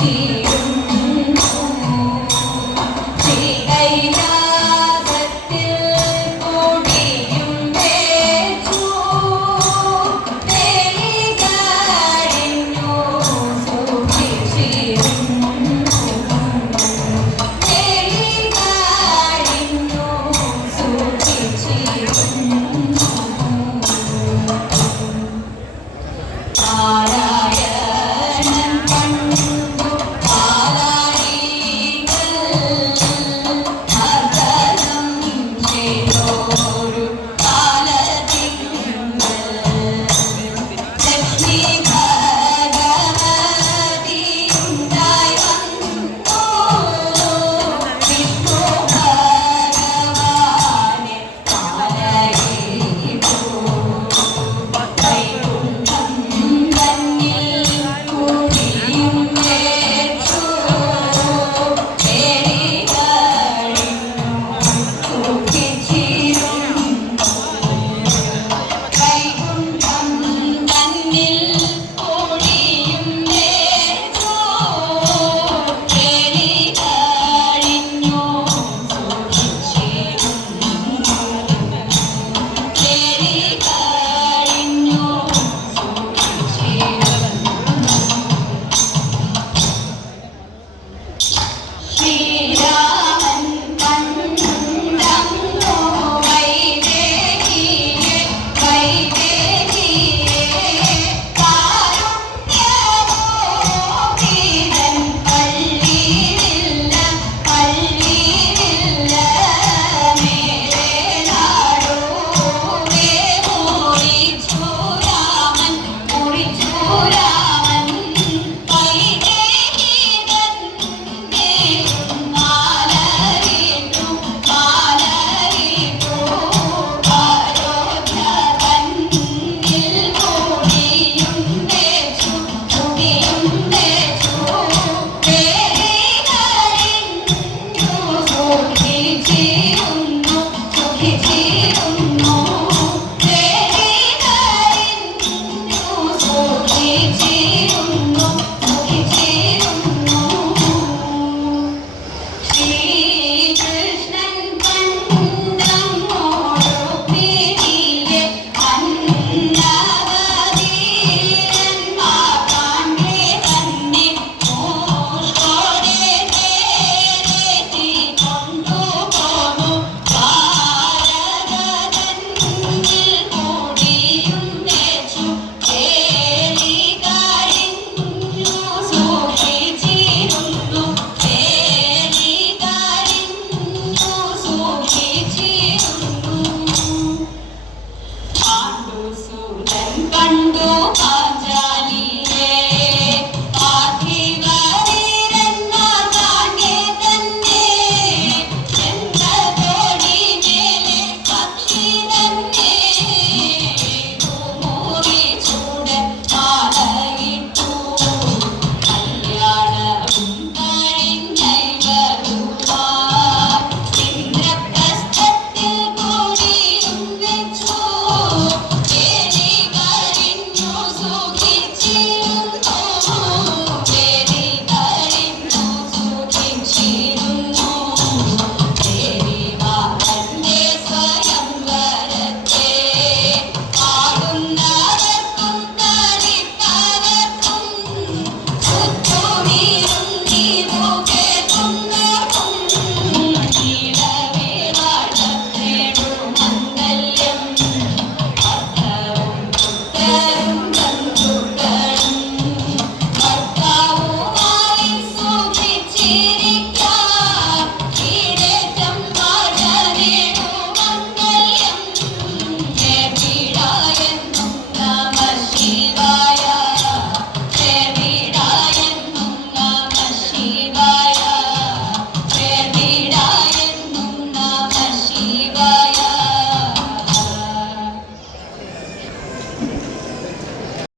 Sim.